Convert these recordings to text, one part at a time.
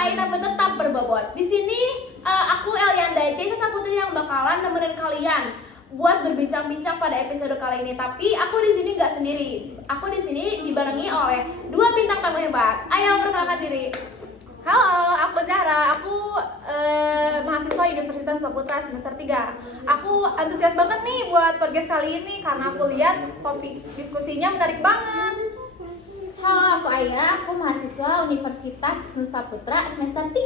menyukai tapi tetap berbobot. Di sini aku Elianda Caesar Putri yang bakalan nemenin kalian buat berbincang-bincang pada episode kali ini. Tapi aku di sini nggak sendiri. Aku di sini dibarengi oleh dua bintang tamu hebat. Ayo perkenalkan diri. Halo, aku Zahra. Aku mahasiswa Universitas Saputra semester 3. Aku antusias banget nih buat podcast kali ini karena aku lihat topik diskusinya menarik banget. Halo, aku Aya, aku mahasiswa Universitas Nusa Putra semester 3.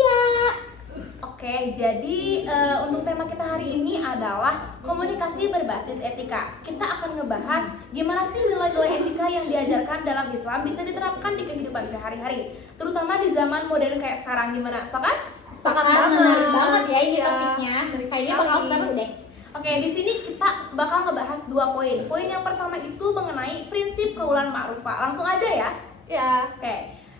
Oke, jadi untuk tema kita hari ini adalah komunikasi berbasis etika. Kita akan ngebahas gimana sih nilai-nilai etika yang diajarkan dalam Islam bisa diterapkan di kehidupan sehari-hari, terutama di zaman modern kayak sekarang. Gimana? Sepakat? Sepakat banget ya ini topiknya. Kayaknya bakal seru deh. Oke, di sini kita bakal ngebahas 2 poin. Poin yang pertama itu mengenai prinsip qaulan ma'rufah. Langsung aja ya. Ya, oke.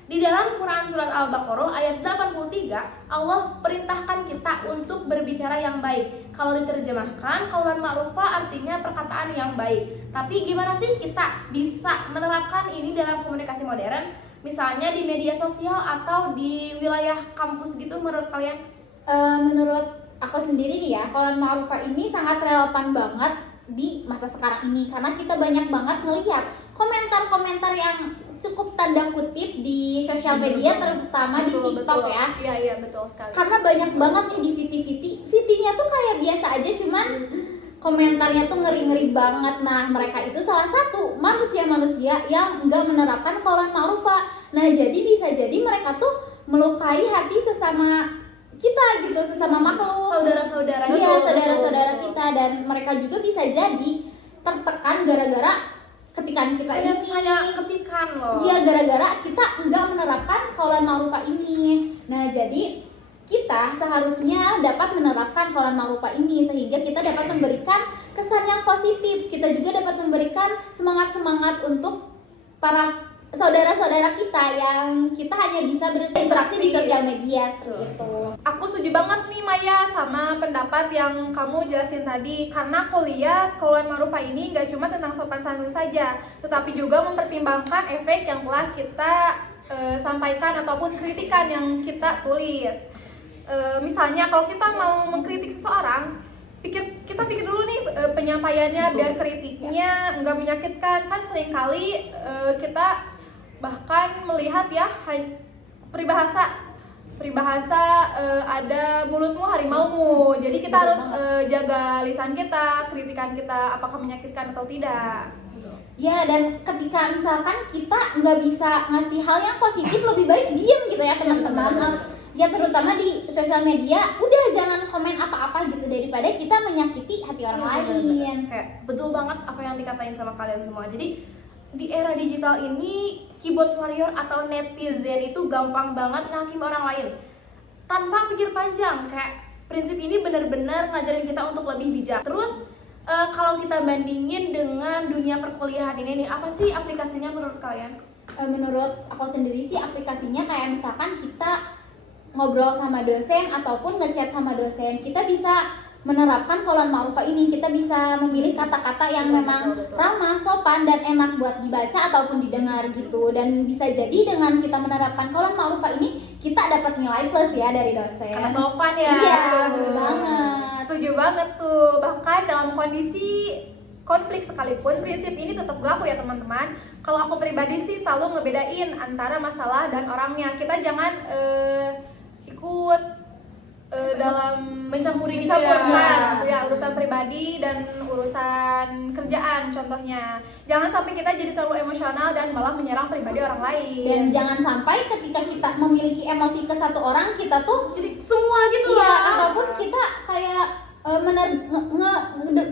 Di dalam Quran surat Al-Baqarah ayat 83, Allah perintahkan kita untuk berbicara yang baik. Kalau diterjemahkan, qaulan ma'rufah artinya perkataan yang baik. Tapi gimana sih kita bisa menerapkan ini dalam komunikasi modern? Misalnya di media sosial atau di wilayah kampus gitu menurut kalian? Menurut aku sendiri nih ya, qaulan ma'rufah ini sangat relevan banget di masa sekarang ini karena kita banyak banget ngelihat komentar-komentar yang cukup tanda kutip di sosial media, terutama di TikTok betul. ya. Iya, betul sekali. Karena banyak banget nih di VT-nya tuh kayak biasa aja, cuman komentarnya tuh ngeri-ngeri banget. Nah, mereka itu salah satu manusia-manusia yang enggak menerapkan qaulan ma'rufah. Nah, jadi bisa jadi mereka tuh melukai hati sesama kita gitu, sesama makhluk, saudara-saudara iya, saudara-saudara kita, dan mereka juga bisa jadi tertekan gara-gara ketikan kita ini. Saya ketikan loh. Iya, gara-gara kita enggak menerapkan qaulan ma'rufah ini. Nah, jadi kita seharusnya dapat menerapkan qaulan ma'rufah ini sehingga kita dapat memberikan kesan yang positif. Kita juga dapat memberikan semangat-semangat untuk para saudara-saudara kita yang kita hanya bisa berinteraksi di sosial media seperti itu. Aku setuju banget nih Maya sama pendapat yang kamu jelasin tadi, karena aku lihat qaulan ma'rufah ini gak cuma tentang sopan santun saja, tetapi juga mempertimbangkan efek yang telah kita sampaikan ataupun kritikan yang kita tulis. Misalnya kalau kita mau mengkritik seseorang, kita pikir dulu nih penyampaiannya biar kritiknya nggak menyakitkan. Kan seringkali kita bahkan melihat ya peribahasa ada mulutmu harimaumu. Jadi kita harus jaga lisan kita, kritikan kita apakah menyakitkan atau tidak. Ya, dan ketika misalkan kita nggak bisa ngasih hal yang positif, lebih baik diem gitu ya teman-teman. Ya, terutama di sosial media, udah jangan komen apa-apa gitu daripada kita menyakiti hati orang lain. Kayak betul banget apa yang dikatain sama kalian semua. Jadi di era digital ini keyboard warrior atau netizen itu gampang banget ngakim orang lain tanpa pikir panjang. Kayak prinsip ini benar-benar ngajarin kita untuk lebih bijak. Terus kalau kita bandingin dengan dunia perkuliahan ini nih, apa sih aplikasinya menurut kalian? Menurut aku sendiri sih aplikasinya kayak misalkan kita ngobrol sama dosen ataupun ngechat sama dosen, kita bisa menerapkan qaulan ma'rufah ini. Kita bisa memilih kata-kata yang memang ramah, sopan, dan enak buat dibaca ataupun didengar gitu. Dan bisa jadi dengan kita menerapkan qaulan ma'rufah ini, kita dapat nilai plus ya dari dosen. Karena sopan ya. Iya, benar banget. Setuju banget tuh. Bahkan dalam kondisi konflik sekalipun, prinsip ini tetap berlaku ya teman-teman. Kalau aku pribadi sih selalu ngebedain antara masalah dan orangnya. Kita jangan ikut dalam mencampuri gitu ya urusan pribadi dan urusan kerjaan contohnya. Jangan sampai kita jadi terlalu emosional dan malah menyerang pribadi orang lain. Dan jangan sampai ketika kita memiliki emosi ke satu orang, kita tuh jadi semua gitu iya, loh. ataupun kita kayak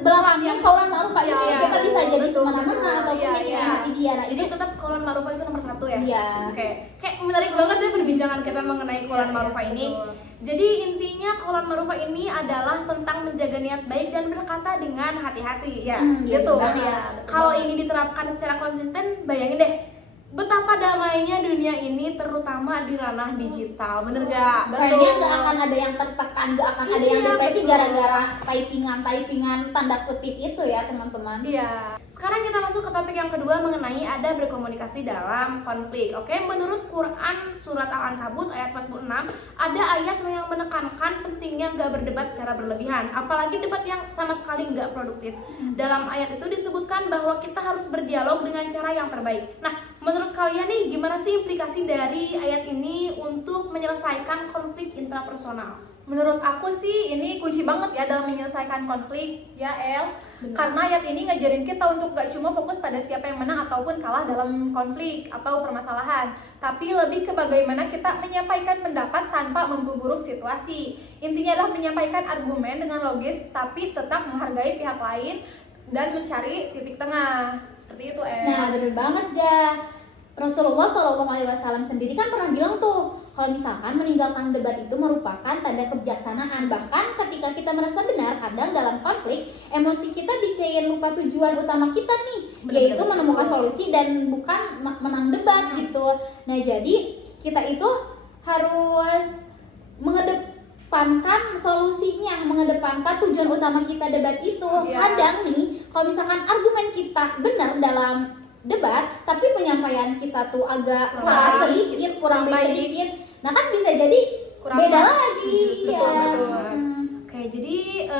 belakangnya qaulan ma'rufah ini kita bisa jadi semena-mena ataupun nyakitin hati dia. Nah, itu tetap qaulan ma'rufah itu nomor 1 ya. Iya. Kayak menarik banget deh perbincangan kita mengenai qaulan ma'rufah ini. Jadi intinya qaulan ma'rufah ini adalah tentang menjaga niat baik dan berkata dengan hati-hati ya. Gitu. Ya, Kalau ini diterapkan secara konsisten, bayangin deh betapa damainya dunia ini terutama di ranah digital, bener gak? Kayaknya nggak akan ada yang tertekan, nggak akan ada yang Iya, depresi betul. gara-gara typingan tanda kutip itu ya teman-teman. Iya. Sekarang kita masuk ke topik yang kedua mengenai ada berkomunikasi dalam konflik. Oke, menurut Quran surat Al-Ankabut ayat 46 ada ayat yang menekankan pentingnya nggak berdebat secara berlebihan, apalagi debat yang sama sekali nggak produktif. Dalam ayat itu disebutkan bahwa kita harus berdialog dengan cara yang terbaik. Nah, menurut kalian nih gimana sih implikasi dari ayat ini untuk menyelesaikan konflik intrapersonal? Menurut aku sih ini kunci banget ya dalam menyelesaikan konflik ya El. Benar. Karena ayat ini ngajarin kita untuk gak cuma fokus pada siapa yang menang ataupun kalah dalam konflik atau permasalahan, tapi lebih ke bagaimana kita menyampaikan pendapat tanpa memperburuk situasi. Intinya adalah menyampaikan argumen dengan logis tapi tetap menghargai pihak lain dan mencari titik tengah. Seperti itu El. Nah, bener banget Ja. Rasulullah SAW sendiri kan pernah bilang tuh, kalau misalkan meninggalkan debat itu merupakan tanda kebijaksanaan. Bahkan ketika kita merasa benar, kadang dalam konflik, emosi kita bikin lupa tujuan utama kita nih, Bener-bener. yaitu menemukan solusi dan bukan menang debat gitu. Nah, jadi kita itu harus mengedepankan solusinya, mengedepankan tujuan utama kita debat itu. Iya. Kadang nih, kalau misalkan argumen kita benar dalam debat, tapi penyampaian kita tuh agak Kurang salah baik. sedikit, kurang baik Baik. sedikit. Nah kan bisa jadi Kurang beda pas. lagi. Betul, Iya. betul. Hmm. Oke, jadi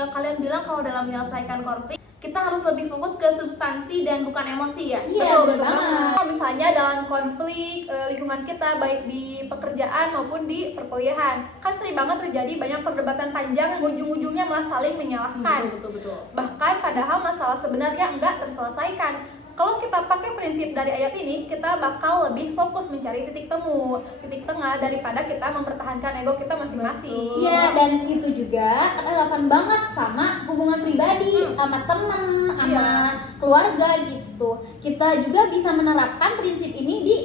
kalian bilang kalau dalam menyelesaikan konflik kita harus lebih fokus ke substansi dan bukan emosi ya? Iya, Betul, betul betul banget. banget. Misalnya dalam konflik lingkungan kita baik di pekerjaan maupun di perkuliahan, kan sering banget terjadi banyak perdebatan panjang yang ujung-ujungnya malah saling menyalahkan. Betul. Bahkan padahal masalah sebenarnya enggak terselesaikan. Kalau kita pakai prinsip dari ayat ini, kita bakal lebih fokus mencari titik temu, titik tengah daripada kita mempertahankan ego kita masing-masing. Iya, dan itu juga relevan banget sama hubungan pribadi, sama temen, sama Iya. keluarga gitu. Kita juga bisa menerapkan prinsip ini di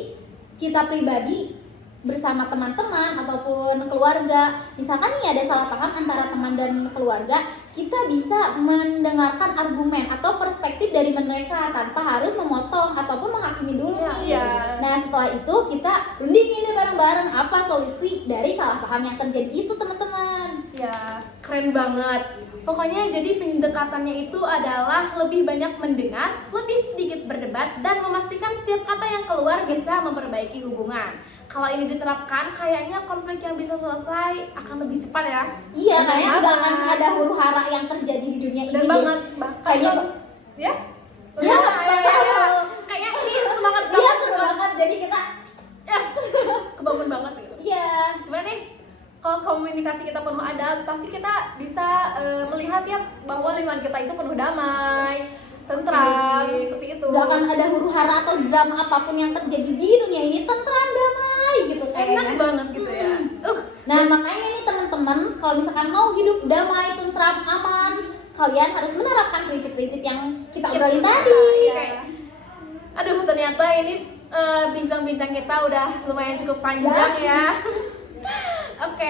kita pribadi bersama teman-teman ataupun keluarga. Misalkan nih ada salah paham antara teman dan keluarga, kita bisa mendengarkan argumen atau perspektif dari mereka tanpa harus memotong ataupun menghakimi dulu nih. Iya. Nah, setelah itu kita rundingin deh bareng-bareng apa solusi dari salah paham yang terjadi itu, teman-teman. Ya, Keren banget. Pokoknya jadi pendekatannya itu adalah lebih banyak mendengar, lebih sedikit berdebat, dan memastikan setiap kata yang keluar bisa memperbaiki hubungan. Kalau ini diterapkan, kayaknya konflik yang bisa selesai akan lebih cepat ya. Iya, Benar kayaknya nggak banget. akan ada huru hara yang terjadi di dunia ini dan deh. banget bahkan Kayaknya ya. Ya, Kayak ini semangat Iya, banget. seru banget. Jadi kita Ya, kebangun banget gitu. iya. Gimana nih? Kalau komunikasi kita penuh adab, pasti kita bisa melihat ya bahwa lingkungan kita itu penuh damai, tentram, Iya sih. seperti itu. Gak akan ada huru hara atau drama apapun yang terjadi di dunia ini, tentram, damai gitu Enak kayaknya. banget gitu ya. Nah, makanya nih teman-teman, kalau misalkan mau hidup damai, tentram, aman, kalian harus menerapkan prinsip-prinsip yang kita obrolin tadi. Iya. Aduh, ternyata ini bincang-bincang kita udah lumayan cukup panjang ya. Oke,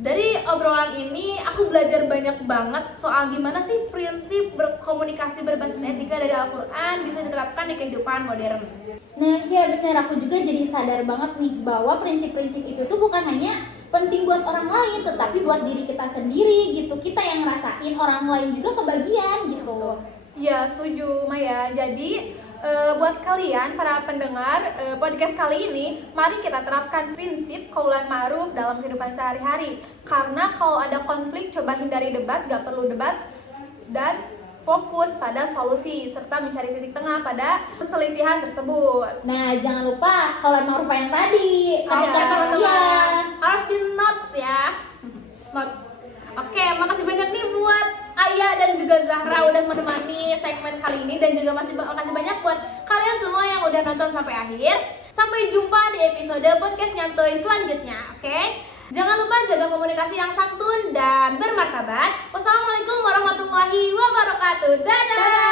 dari obrolan ini aku belajar banyak banget soal gimana sih prinsip berkomunikasi berbasis etika dari Al-Quran bisa diterapkan di kehidupan modern. Nah, iya bener, aku juga jadi sadar banget nih bahwa prinsip-prinsip itu tuh bukan hanya penting buat orang lain, tetapi buat diri kita sendiri gitu. Kita yang ngerasain, orang lain juga kebagian gitu. Iya, setuju Maya. Jadi buat kalian para pendengar podcast kali ini, mari kita terapkan prinsip qaulan ma'ruf dalam kehidupan sehari-hari. Karena kalau ada konflik, coba hindari debat, gak perlu debat, dan fokus pada solusi serta mencari titik tengah pada perselisihan tersebut. Nah, jangan lupa qaulan ma'ruf yang tadi. Ketika teman-teman. iya. Harus di notes ya. Note. Oke, makasih banyak nih buat Aya dan juga Zahra udah menemani segmen kali ini, dan juga makasih banyak buat kalian semua yang udah nonton sampai akhir. Sampai jumpa di episode podcast Nyantuy selanjutnya, oke? Jangan lupa jaga komunikasi yang santun dan bermartabat. Wassalamualaikum warahmatullahi wabarakatuh. Dadah.